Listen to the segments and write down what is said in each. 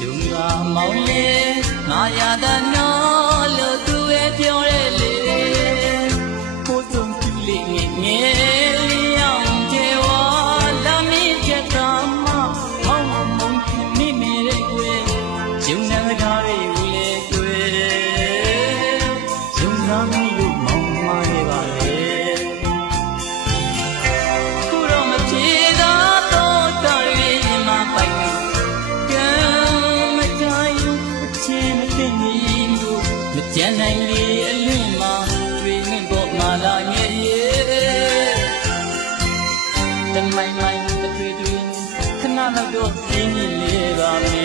လူငါမောင်လေးငါရတနော်လို့သူရဲ့ပြောတဲ့လေကိုစုံကျူလေးငယ်ငယ် ခဏလောက်တော့ပြင်းနေလေပါမေမိုး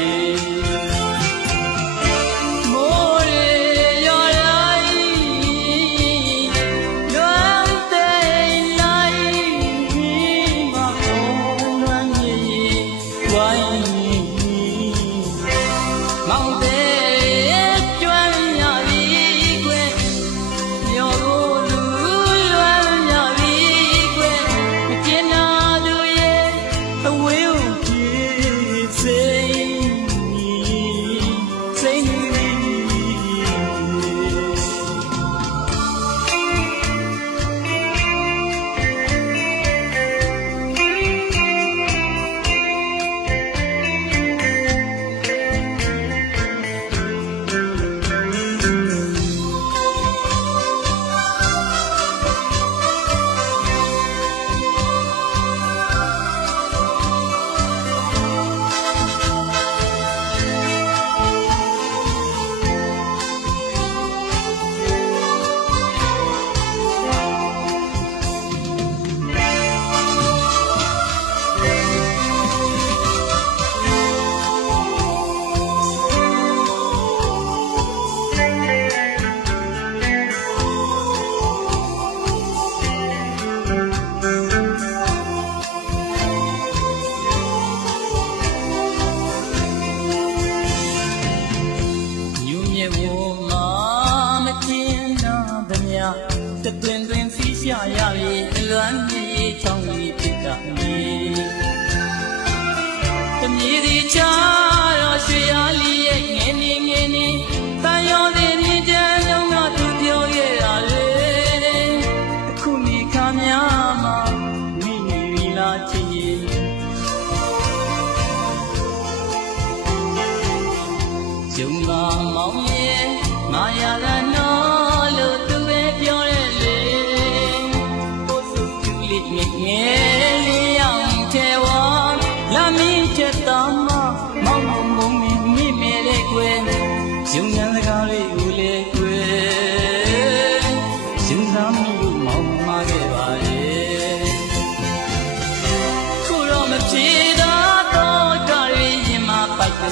ညူမြေဝမာမတင်နာသမျှတတွင်တွင်စီးရှာရပြီအလွမ်းမြေချောင်းကြီးဖြစ်တာမြေတမြေဒီချာ ကျုံညာစကားလေးဦးလေကွယ်ရှင်သာမီလို့မောင်မခဲ့ပါရဲ့ခုတော့မပြေသာတော့ကြရရင်မပိုက်ကကံ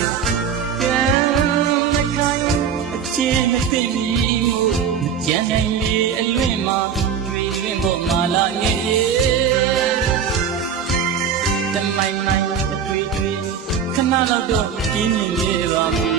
မခိုင်အချင်းမသိမီမို့မကြမ်းနိုင်လေအလွင့်မှာတွေ့လွင့်ဖို့မာလာငယ်တမိုင်မိုင်တွေ့တွေ့ခဏတော့တော့ပြင်းနေလေပါမေ